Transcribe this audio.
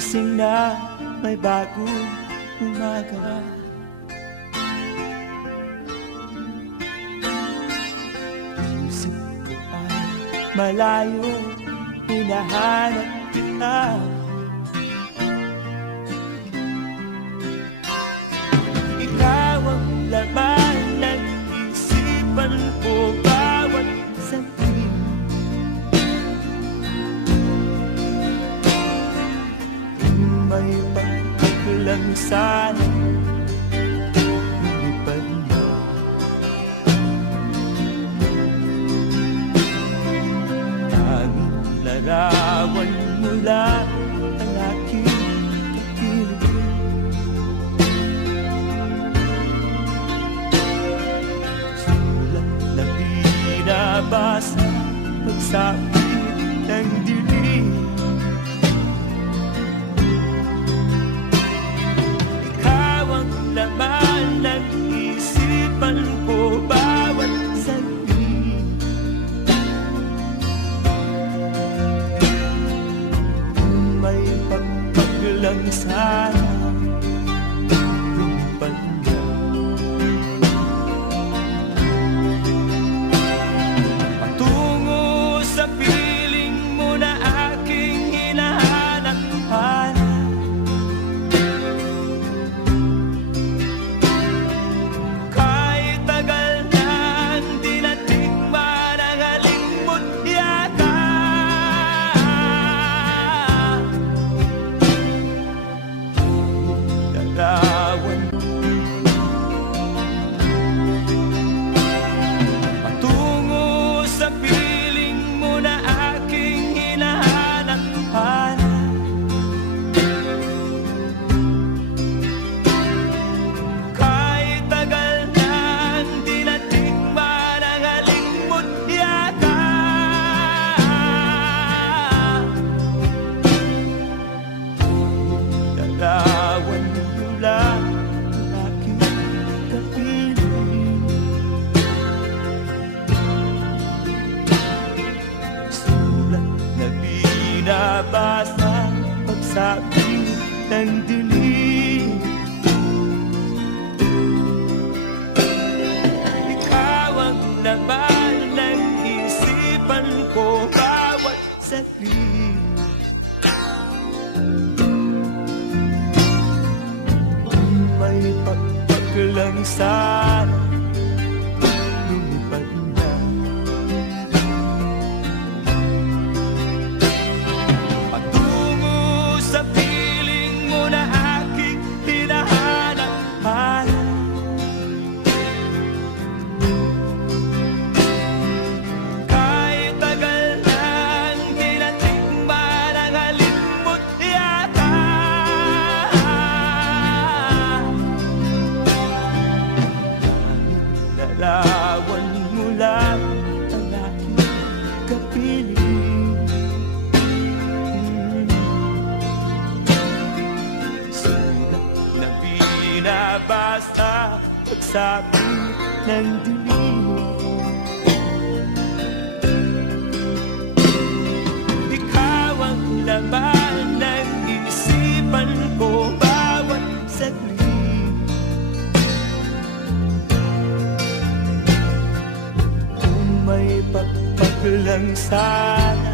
gising na may bagong umaga. Isip ko ay malayo, hinahanap kita. Ikaw ang laman ng isipan ko bawat sandali. May pagkaklang sana lumipad na. Tanging larawan mo lang ang aking kapiling. Sulat na binabasa pagsapit ng dilim. Laman ng isipan ko bawat sandali. May pagpaglang sana lumipad na. Patungo sa piling mo na aking hinahanap-hanap. Patungo sa piling mo na aking hinahanap-hanap. Kahit tagal nang di natikman ang halimot yata. Larawan mo lang ang aking kapiling. Sulat na binabasa pagsapit ng dilim. Ikaw ang laman ng isipan ko bawat saglit. May pagpaglang sana lumipad na. Patungo sa piling mo na aking hinahanap-hanap. Kahit tagal nang di natikman ang halimot yata. Larawan mo lang ang aking kapiling. Sulat na binabasa pagsapit ng dilim. Ikaw ang laman ng isipan ko bawat saglit. May pagpaglang sana